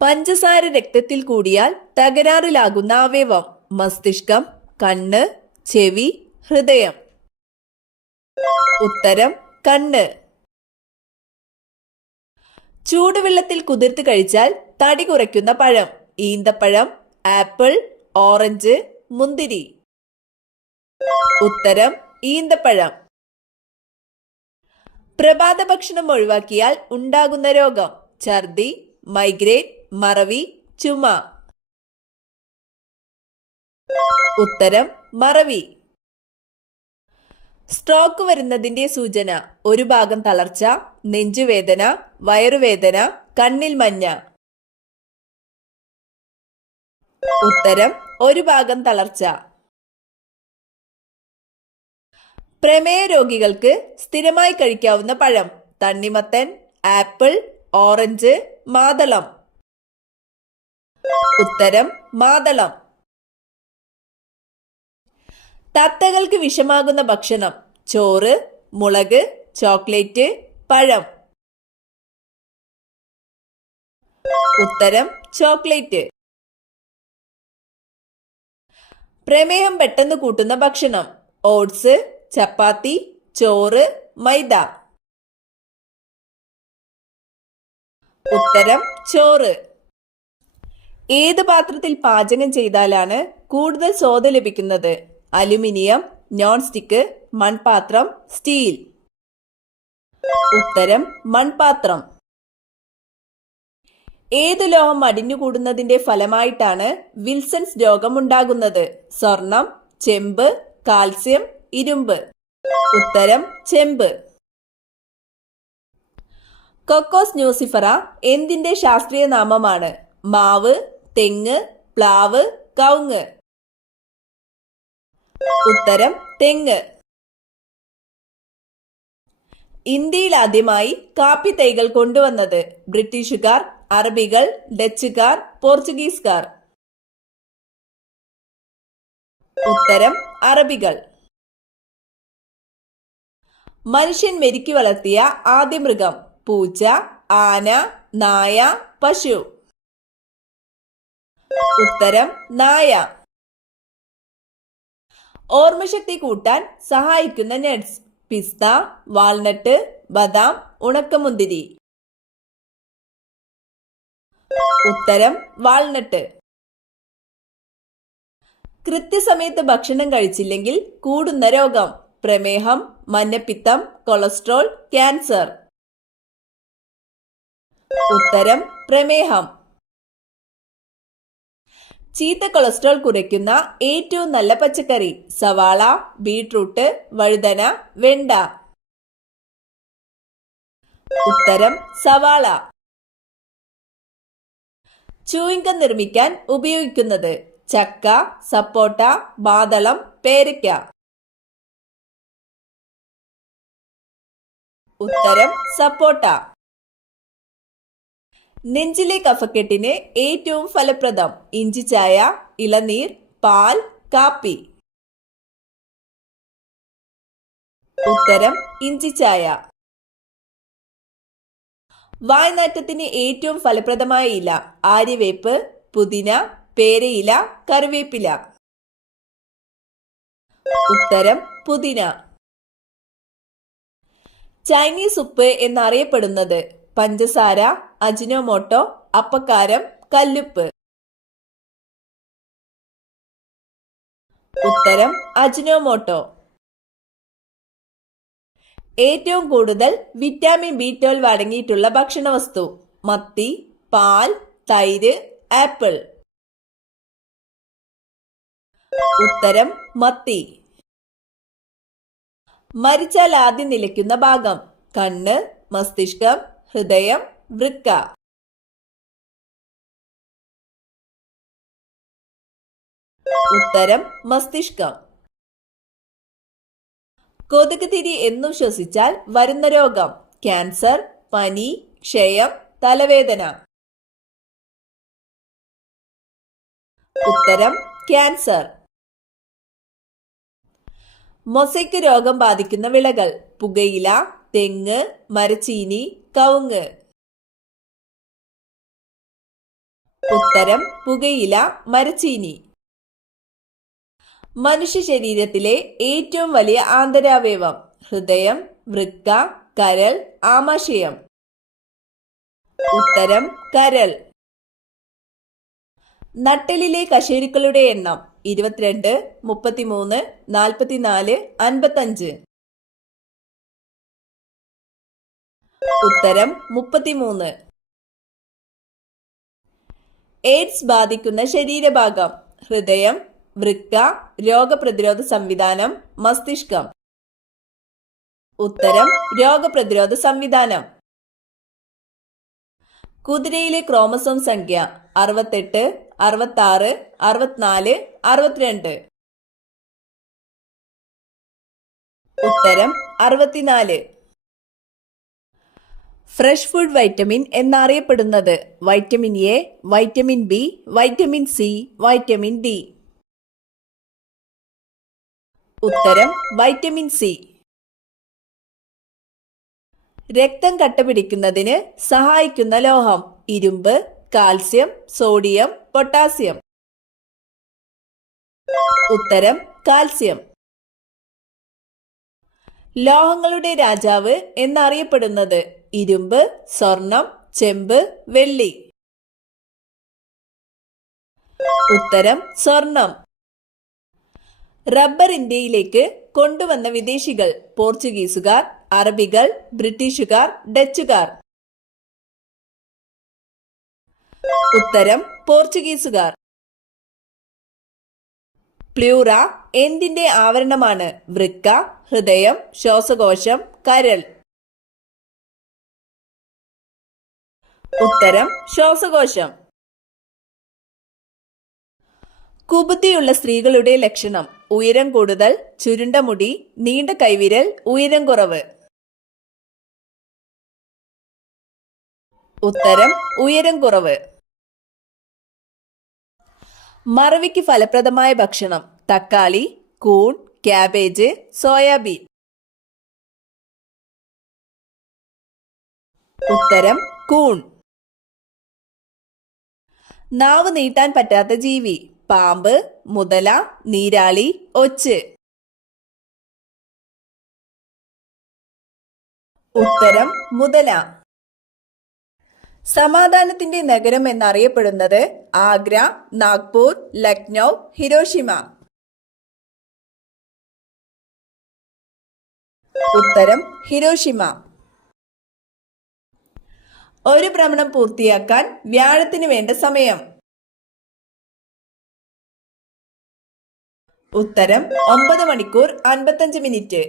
പഞ്ചസാര രക്തത്തിൽ കൂടിയാൽ തകരാറിലാകുന്ന അവയവം: മസ്തിഷ്കം, കണ്ണ്, ചെവി, ഹൃദയം. ഉത്തരം കണ്ണ്. ചൂടുവെള്ളത്തിൽ കുതിർത്ത് കഴിച്ചാൽ തടി കുറയ്ക്കുന്ന പഴം: ഈന്തപ്പഴം, ആപ്പിൾ, ഓറഞ്ച്, മുന്തിരി. ഉത്തരം ഈന്തപ്പഴം. പ്രഭാത ഭക്ഷണം ഒഴിവാക്കിയാൽ ഉണ്ടാകുന്ന രോഗം: ഛർദി, മൈഗ്രെയിൻ, മറവി, ചുമ. ഉത്തരം മറവി. സ്ട്രോക്ക് വരുന്നതിന്റെ സൂചന: ഒരു ഭാഗം തളർച്ച, നെഞ്ചുവേദന, വയറുവേദന, കണ്ണിൽ മഞ്ഞ. ഉത്തരം ഒരു ഭാഗം തളർച്ച. പ്രമേയ രോഗികൾക്ക് സ്ഥിരമായി കഴിക്കാവുന്ന പഴം: തണ്ണിമത്തൻ, ആപ്പിൾ, ഓറഞ്ച്, മാതളം. ഉത്തരം മാതളം. തത്തകൾക്ക് വിഷമാകുന്ന ഭക്ഷണം: ചോറ്, മുളക്, ചോക്ലേറ്റ്, പഴം. ഉത്തരം ചോക്ലേറ്റ്. പ്രമേഹം പെട്ടെന്ന് കൂട്ടുന്ന ഭക്ഷണം: ഓട്സ്, ചപ്പാത്തി, ചോറ്, മൈദ. ഉത്തരം ചോറ്. ഏത് പാത്രത്തിൽ പാചകം ചെയ്താലാണ് കൂടുതൽ സ്വാദ് ലഭിക്കുന്നത്? അലുമിനിയം, നോൺ സ്റ്റിക്ക്, മൺപാത്രം, സ്റ്റീൽ. ഉത്തരം മൺപാത്രം. ഏതു ലോഹം അടിഞ്ഞുകൂടുന്നതിന്റെ ഫലമായിട്ടാണ് വിൽസൺസ് രോഗം ഉണ്ടാകുന്നത്? സ്വർണം, ചെമ്പ്, കാൽസ്യം, ഇരുമ്പ്. ഉത്തരം ചെമ്പ്. കൊക്കോസ് ന്യൂസിഫറ എന്തിന്റെ ശാസ്ത്രീയ നാമമാണ്? മാവ്, തെങ്ങ്, പ്ലാവ്, കവുങ്ങ്. ഉത്തരം തെങ്ങ്. ഇന്ത്യയിൽ ആദ്യമായി കാപ്പി തൈകൾ കൊണ്ടുവന്നത്? ബ്രിട്ടീഷുകാർ, അറബികൾ, ഡച്ചുകാർ, പോർച്ചുഗീസുകാർ. ഉത്തരം അറബികൾ. മനുഷ്യൻ മെരുക്കി വളർത്തിയ ആദ്യ മൃഗം: പൂച്ച, ആന, നായ, പശു. ഉത്തരം നായ. ഓർമ്മശക്തി കൂട്ടാൻ സഹായിക്കുന്ന നട്ട്സ്: പിസ്ത, വാൾനട്ട്, ബദാം, ഉണക്കമുന്തിരി. ഉത്തരം വാൾനട്ട്. കൃത്യസമയത്ത് ഭക്ഷണം കഴിച്ചില്ലെങ്കിൽ കൂടുന്ന രോഗം: പ്രമേഹം, മഞ്ഞപ്പിത്തം, കൊളസ്ട്രോൾ, ക്യാൻസർ. ഉത്തരം പ്രമേഹം. ചീത്ത കൊളസ്ട്രോൾ കുറയ്ക്കുന്ന ഏറ്റവും നല്ല പച്ചക്കറി: സവാള, ബീട്രൂട്ട്, വഴുതന, വെണ്ട. ഉത്തരം സവാള. ചൂയിംഗം നിർമ്മിക്കാൻ ഉപയോഗിക്കുന്നത്: ചക്ക, സപ്പോട്ട, മാതളം, പേരയ്ക്ക. ഉത്തരം സപ്പോട്ട. നെഞ്ചിലെ കഫക്കെട്ടിന് ഏറ്റവും ഫലപ്രദം: ഇഞ്ചിച്ചായ, ഇളനീർ, പാൽ, കാപ്പി. ഉത്തരം ഇഞ്ചിച്ചായ. വായ്നാറ്റത്തിന് ഏറ്റവും ഫലപ്രദമായ ഇല: ആര്യവേപ്പ്, പുതിന, പേരയില, കറിവേപ്പില. ഉത്തരം പുതിന. ചൈനീസ് ഉപ്പ് എന്നറിയപ്പെടുന്നത്: പഞ്ചസാര, അജിനോമോട്ടോ, അപ്പക്കാരം, കല്ലുപ്പ്. ഉത്തരം അജിനോമോട്ടോ. ഏറ്റവും കൂടുതൽ വിറ്റാമിൻ B12 അടങ്ങിയിട്ടുള്ള ഭക്ഷണവസ്തു: മത്തി, പാൽ, തൈര്, ആപ്പിൾ. ഉത്തരം മത്തി. മരിച്ചാൽ ആദ്യം നിലയ്ക്കുന്ന ഭാഗം: കണ്ണ്, മസ്തിഷ്കം, ഹൃദയം, വൃക്ക. ഉത്തരം മസ്തിഷ്കം. കൊതുക് തിരി എന്നും ശ്വസിച്ചാൽ വരുന്ന രോഗം: ക്യാൻസർ, പനി, ക്ഷയം, തലവേദന. ഉത്തരം ക്യാൻസർ. മൊസൈക്ക് രോഗം ബാധിക്കുന്ന വിളകൾ: പുകയില, തെങ്ങ്, മരച്ചീനി, കവുങ്ങ്. ഉത്തരം പുകയില, മരച്ചീനി. മനുഷ്യ ശരീരത്തിലെ ഏറ്റവും വലിയ ആന്തരാവയവം? ഹൃദയം, വൃക്ക, കരൾ, ആമാശയം. ഉത്തരം കരൾ. നട്ടെല്ലിലെ കശേരുക്കളുടെ എണ്ണം? 22, 33, 44, 55. ഉത്തരം 33. എയ്ഡ്സ് ബാധിക്കുന്ന ശരീരഭാഗം? ഹൃദയം, വൃക്ക, രോഗപ്രതിരോധ സംവിധാനം, മസ്തിഷ്കം. ഉത്തരം രോഗപ്രതിരോധ സംവിധാനം. കുതിരയിലെ ക്രോമസോം സംഖ്യ? 68, 66, 64, 62. ഉത്തരം 64. ഫ്രഷ് ഫുഡ് വൈറ്റമിൻ എന്നറിയപ്പെടുന്നത്? Vitamin A, vitamin B, vitamin C, vitamin D. ഉത്തരം വൈറ്റമിൻ സി. രക്തം കട്ടപിടിക്കുന്നതിന് സഹായിക്കുന്ന ലോഹം? ഇരുമ്പ്, കാൽസ്യം, സോഡിയം, പൊട്ടാസ്യം. ഉത്തരം കാൽസ്യം. ലോഹങ്ങളുടെ രാജാവ് എന്നറിയപ്പെടുന്നത്? ഇരുമ്പ്, സ്വർണം, ചെമ്പ്, വെള്ളി. ഉത്തരം സ്വർണം. റബ്ബർ ഇന്ത്യയിലേക്ക് കൊണ്ടുവന്ന വിദേശികൾ? പോർച്ചുഗീസുകാർ, അറബികൾ, ബ്രിട്ടീഷുകാർ, ഡച്ചുകാർ. ഉത്തരം പോർച്ചുഗീസുകാർ. പ്ലൂറ എന്തിന്റെ ആവരണമാണ്? വൃക്ക, ഹൃദയം, ശ്വാസകോശം, കരൾ. ഉത്തരം ശ്വാസകോശം. കുബുദ്ധിയുള്ള സ്ത്രീകളുടെ ലക്ഷണം? ഉയരം കൂടുതൽ, ചുരുണ്ട മുടി, നീണ്ട കൈവിരൽ, ഉയരം കുറവ്. ഉത്തരം ഉയരം കുറവ്. മറവിക്ക് ഫലപ്രദമായ ഭക്ഷണം? തക്കാളി, കൂൺ, ക്യാബേജ്, സോയാബീൻ. ഉത്തരം കൂൺ. നാവ് നീട്ടാൻ പറ്റാത്ത ജീവി? പാമ്പ്, മുതല, നീരാളി, ഒച്ച്. ഉത്തരം മുതല. സമാധാനത്തിന്റെ നഗരം എന്നറിയപ്പെടുന്നത്? ആഗ്ര, നാഗ്പൂർ, ലക്നൗ, ഹിരോഷിമ. ഉത്തരം ഹിരോഷിമ. ഒരു ഭ്രമണം പൂർത്തിയാക്കാൻ വ്യാഴത്തിന് വേണ്ട സമയം? ഉത്തരം 9 മണിക്കൂർ 55 മിനിറ്റ്.